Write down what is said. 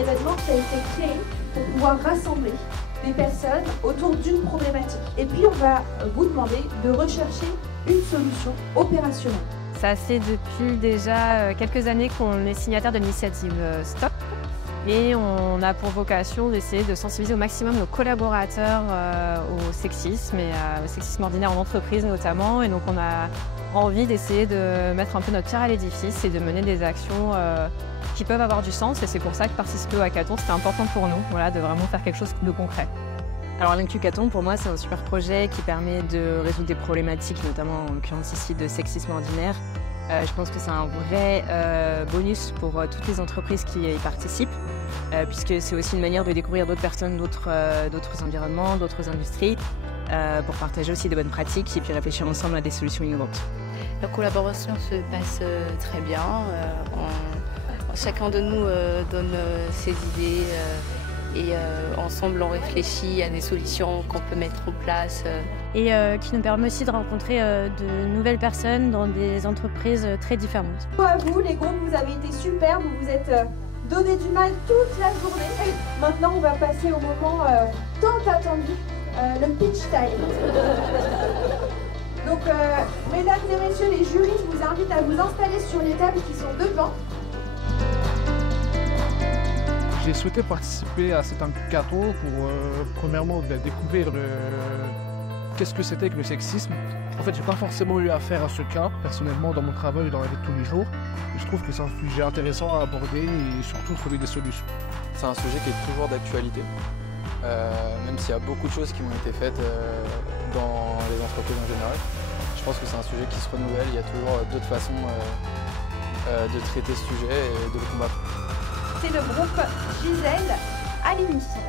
événement qui a été créé pour pouvoir rassembler des personnes autour d'une problématique. Et puis on va vous demander de rechercher une solution opérationnelle. Ça fait depuis déjà quelques années qu'on est signataire de l'initiative Stop et on a pour vocation d'essayer de sensibiliser au maximum nos collaborateurs au sexisme et au sexisme ordinaire en entreprise notamment. Et donc on a envie d'essayer de mettre un peu notre pierre à l'édifice et de mener des actions qui peuvent avoir du sens. Et c'est pour ça que participer au hackathon, c'était important pour nous, voilà, de vraiment faire quelque chose de concret. Alors l'Incucathon, pour moi, c'est un super projet qui permet de résoudre des problématiques, notamment en l'occurrence ici de sexisme ordinaire. Je pense que c'est un vrai bonus pour toutes les entreprises qui y participent, puisque c'est aussi une manière de découvrir d'autres personnes, d'autres environnements, d'autres industries, pour partager aussi des bonnes pratiques et puis réfléchir ensemble à des solutions innovantes. La collaboration se passe très bien. Chacun de nous donne ses idées et ensemble on réfléchit à des solutions qu'on peut mettre en place. Et qui nous permet aussi de rencontrer de nouvelles personnes dans des entreprises très différentes. À vous les groupes, vous avez été super, vous vous êtes donné du mal toute la journée. Maintenant on va passer au moment tant attendu, le pitch time. Donc mesdames et messieurs les jurys, je vous invite à vous installer sur les tables qui sont devant. J'ai souhaité participer à cet hackathon pour premièrement découvrir qu'est-ce que c'était que le sexisme. En fait, j'ai pas forcément eu affaire à ce cas, personnellement, dans mon travail et dans la vie de tous les jours. Et je trouve que c'est un sujet intéressant à aborder et surtout trouver des solutions. C'est un sujet qui est toujours d'actualité, même s'il y a beaucoup de choses qui ont été faites dans les entreprises en général. Je pense que c'est un sujet qui se renouvelle, il y a toujours d'autres façons de traiter ce sujet et de le combattre. C'est le groupe Gisèle à l'émission.